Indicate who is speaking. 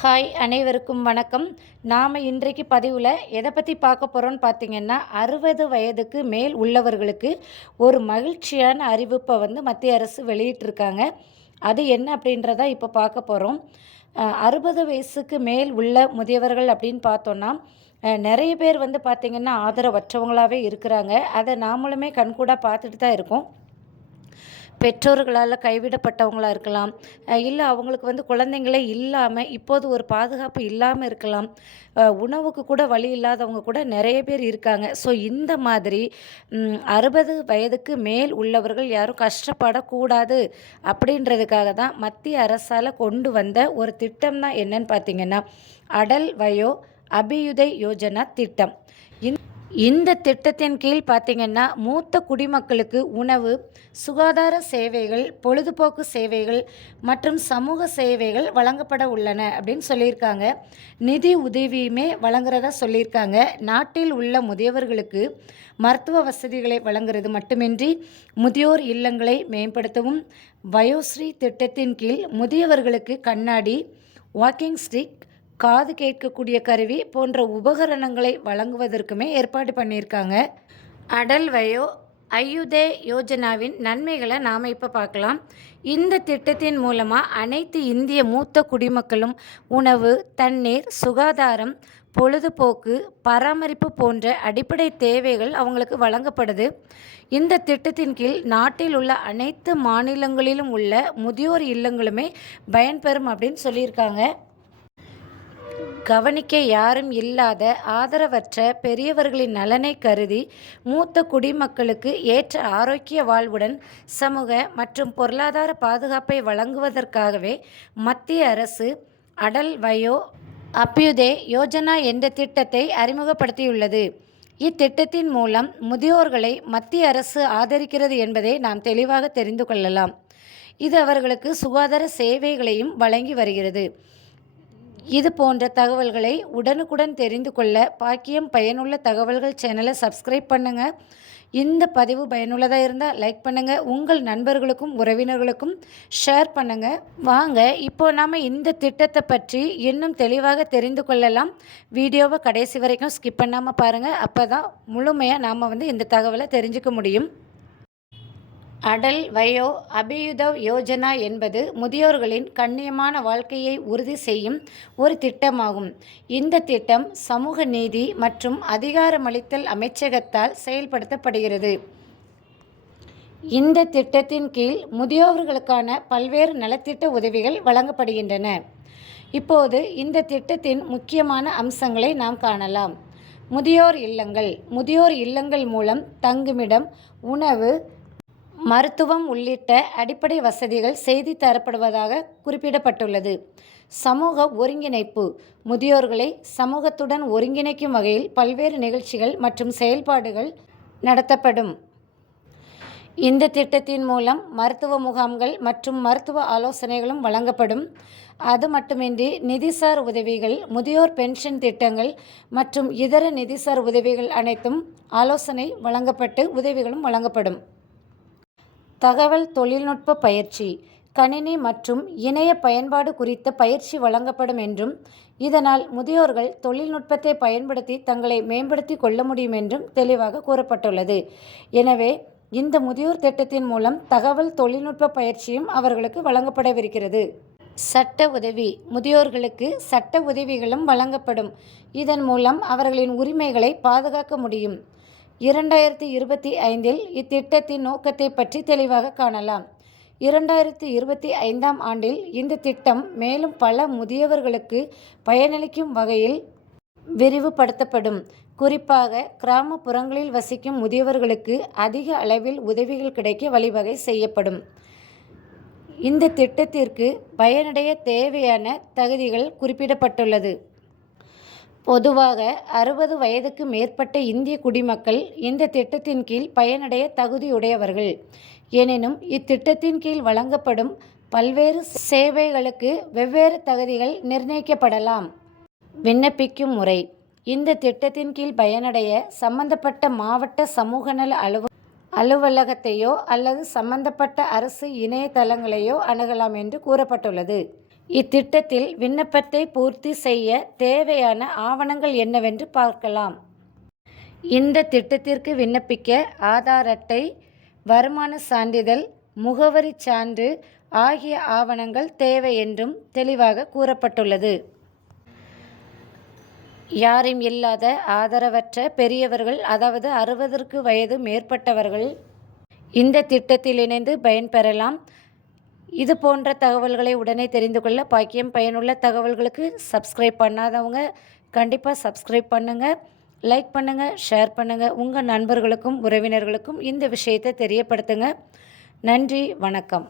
Speaker 1: Hi அனைவருக்கும் வணக்கம். நாம் இன்றைக்கு பதிவில் எதை பற்றி பார்க்க போகிறோம்னு பார்த்தீங்கன்னா அறுபது வயதுக்கு மேல் உள்ளவர்களுக்கு ஒரு மகிழ்ச்சியான அறிவிப்பை வந்து மத்திய அரசு வெளியிட்டிருக்காங்க. அது என்ன அப்படின்றத இப்போ பார்க்க போகிறோம் அறுபது வயசுக்கு மேல் உள்ள முதியவர்கள் அப்படின்னு பார்த்தோன்னா நிறைய பேர் வந்து பார்த்திங்கன்னா ஆதரவற்றவங்களாகவே இருக்கிறாங்க. அதை நாமளுமே கண்கூடாக பார்த்துட்டு தான் இருக்கோம். பெற்றோர்களால் கைவிடப்பட்டவங்களாக இருக்கலாம். இல்லை அவங்களுக்கு வந்து குழந்தைங்களே இல்லாமல் இப்போது ஒரு பாதுகாப்பு இல்லாமல் இருக்கலாம். உணவுக்கு கூட வழி இல்லாதவங்க கூட நிறைய பேர் இருக்காங்க. ஸோ இந்த மாதிரி அறுபது வயதுக்கு மேல் உள்ளவர்கள் யாரும் கஷ்டப்படக்கூடாது அப்படின்றதுக்காக தான் மத்திய அரசால் கொண்டு வந்த ஒரு திட்டம் தான் என்னன்னு பார்த்தீங்கன்னா அடல் வயோ அபியுதய் யோஜனா திட்டம். இந்த திட்டத்தின் கீழ் பார்த்தீங்கன்னா மூத்த குடிமக்களுக்கு உணவு சுகாதார சேவைகள் பொழுதுபோக்கு சேவைகள் மற்றும் சமூக சேவைகள் வழங்கப்பட உள்ளன அப்படின்னு சொல்லியிருக்காங்க. நிதி உதவியுமே வழங்குறதா சொல்லியிருக்காங்க. நாட்டில் உள்ள முதியவர்களுக்கு மருத்துவ வசதிகளை வழங்குறது மட்டுமின்றி முதியோர் இல்லங்களை மேம்படுத்தவும் வயோஸ்ரீ திட்டத்தின் கீழ் முதியவர்களுக்கு கண்ணாடி வாக்கிங் ஸ்டிக் காது கேட்கக்கூடிய கருவி போன்ற உபகரணங்களை வழங்குவதற்குமே ஏற்பாடு பண்ணியிருக்காங்க. அடல் வயோ அயுதே யோஜனாவின் நன்மைகளை நாம் இப்போ பார்க்கலாம். இந்த திட்டத்தின் மூலமாக அனைத்து இந்திய மூத்த குடிமக்களும் உணவு தண்ணீர் சுகாதாரம் பொழுதுபோக்கு பராமரிப்பு போன்ற அடிப்படை தேவைகள் அவங்களுக்கு வழங்கப்படுது. இந்த திட்டத்தின் கீழ் நாட்டில் உள்ள அனைத்து மாநிலங்களிலும் உள்ள முதியோர் இல்லங்களுமே பயன்பெறும் அப்படின்னு சொல்லியிருக்காங்க. கவனிக்க யாரும் இல்லாத ஆதரவற்ற பெரியவர்களின் நலனை கருதி மூத்த குடிமக்களுக்கு ஏற்ற ஆரோக்கிய வாழ்வுடன் சமூக மற்றும் பொருளாதார பாதுகாப்பை வழங்குவதற்காகவே மத்திய அரசு அடல் வயோ அபியுதே யோஜனா என்ற திட்டத்தை அறிமுகப்படுத்தியுள்ளது. இத்திட்டத்தின் மூலம் முதியோர்களை மத்திய அரசு ஆதரிக்கிறது என்பதை நாம் தெளிவாக தெரிந்து கொள்ளலாம். இது அவர்களுக்கு சுகாதார சேவைகளையும் வழங்கி வருகிறது. இது போன்ற தகவல்களை உடனுக்குடன் தெரிந்து கொள்ள பாக்கியம் பயனுள்ள தகவல்கள் சேனலை சப்ஸ்கிரைப் பண்ணுங்கள் இந்த பதிவு பயனுள்ளதாக இருந்தால் லைக் பண்ணுங்கள் உங்கள் நண்பர்களுக்கும் உறவினர்களுக்கும் ஷேர் பண்ணுங்கள் வாங்க இப்போ நாம் இந்த திட்டத்தை பற்றி இன்னும் தெளிவாக தெரிந்து கொள்ளலாம். வீடியோவை கடைசி வரைக்கும் ஸ்கிப் பண்ணாமல் பாருங்கள் அப்போ தான் முழுமையாக நாம் வந்து இந்த தகவலை தெரிஞ்சுக்க முடியும். அடல் வயோ அபியுதவ் யோஜனா என்பது முதியோர்களின் கண்ணியமான வாழ்க்கையை உறுதி செய்யும் ஒரு திட்டமாகும். இந்த திட்டம் சமூக நீதி மற்றும் அதிகாரமளித்தல் அமைச்சகத்தால் செயல்படுத்தப்படுகிறது. இந்த திட்டத்தின் கீழ் முதியோர்களுக்கான பல்வேறு நலத்திட்ட உதவிகள் வழங்கப்படுகின்றன. இப்போது இந்த திட்டத்தின் முக்கியமான அம்சங்களை நாம் காணலாம். முதியோர் இல்லங்கள். முதியோர் இல்லங்கள் மூலம் தங்குமிடம் உணவு மருத்துவம் உள்ளிட்ட அடிப்படை வசதிகள் செய்து தரப்படுவதாக குறிப்பிடப்பட்டுள்ளது. சமூக ஒருங்கிணைப்பு. முதியோர்களை சமூகத்துடன் ஒருங்கிணைக்கும் வகையில் பல்வேறு நிகழ்ச்சிகள் மற்றும் செயல்பாடுகள் நடத்தப்படும். இந்த திட்டத்தின் மூலம் மருத்துவ முகாம்கள் மற்றும் மருத்துவ ஆலோசனைகளும் வழங்கப்படும். அது மட்டுமின்றி நிதிசார் உதவிகள் முதியோர் பென்ஷன் திட்டங்கள் மற்றும் இதர நிதிசார் உதவிகள் அனைத்தும் ஆலோசனை வழங்கப்பட்டு உதவிகளும் வழங்கப்படும். தகவல் தொழில்நுட்ப பயிற்சி கணினி மற்றும் இணைய பயன்பாடு குறித்த பயிற்சி வழங்கப்படும் என்றும் இதனால் முதியோர்கள் தொழில்நுட்பத்தை பயன்படுத்தி தங்களை மேம்படுத்தி கொள்ள முடியும் என்றும் தெளிவாக கூறப்பட்டுள்ளது. எனவே இந்த முதியோர் திட்டத்தின் மூலம் தகவல் தொழில்நுட்ப பயிற்சியும் அவர்களுக்கு வழங்கப்படவிருக்கிறது. சட்ட உதவி முதியோர்களுக்கு சட்ட உதவிகளும் வழங்கப்படும். இதன் மூலம் அவர்களின் உரிமைகளை பாதுகாக்க முடியும். இரண்டாயிரத்தி இருபத்தி ஐந்தில் இத்திட்டத்தின் நோக்கத்தை பற்றி தெளிவாக காணலாம். இரண்டாயிரத்தி இருபத்தி ஐந்தாம் ஆண்டில் இந்த திட்டம் மேலும் பல முதியவர்களுக்கு பயனளிக்கும் வகையில் விரிவுபடுத்தப்படும். குறிப்பாக கிராமப்புறங்களில் வசிக்கும் முதியவர்களுக்கு அதிக அளவில் உதவிகள் கிடைக்க வழிவகை செய்யப்படும். இந்த திட்டத்திற்கு பயனடைய தேவையான தகுதிகள் குறிப்பிடப்பட்டுள்ளது. பொதுவாக அறுபது வயதுக்கு மேற்பட்ட இந்திய குடிமக்கள் இந்த திட்டத்தின் கீழ் பயனடைய தகுதியுடையவர்கள். எனினும் இத்திட்டத்தின் கீழ் வழங்கப்படும் பல்வேறு சேவைகளுக்கு வெவ்வேறு தகுதிகள் நிர்ணயிக்கப்படலாம். விண்ணப்பிக்கும் முறை. இந்த திட்டத்தின் கீழ் பயனடைய சம்பந்தப்பட்ட மாவட்ட சமூக நல அலுவ அலுவலகத்தையோ அல்லது சம்பந்தப்பட்ட அரசு இணையதளங்களையோ அணுகலாம் என்று கூறப்பட்டுள்ளது. இத்திட்டத்தில் விண்ணப்பத்தை பூர்த்தி செய்ய தேவையான ஆவணங்கள் என்னவென்று பார்க்கலாம். இந்த திட்டத்திற்கு விண்ணப்பிக்க ஆதார் அட்டை வருமான சான்றிதழ் முகவரி சான்று ஆகிய ஆவணங்கள் தேவை என்றும் தெளிவாக கூறப்பட்டுள்ளது. யாரும் இல்லாத ஆதரவற்ற பெரியவர்கள் அதாவது அறுபதற்கு வயது மேற்பட்டவர்கள் இந்த திட்டத்தில் இணைந்து பயன்பெறலாம். இது போன்ற தகவல்களை உடனே தெரிந்து கொள்ள பாக்கியம் பயனுள்ள தகவல்களுக்கு சப்ஸ்கிரைப் பண்ணாதவங்க கண்டிப்பாக சப்ஸ்கிரைப் பண்ணுங்கள் லைக் பண்ணுங்கள் ஷேர் பண்ணுங்கள் உங்கள் நண்பர்களுக்கும் உறவினர்களுக்கும் இந்த விஷயத்தை தெரியப்படுத்துங்க. நன்றி வணக்கம்.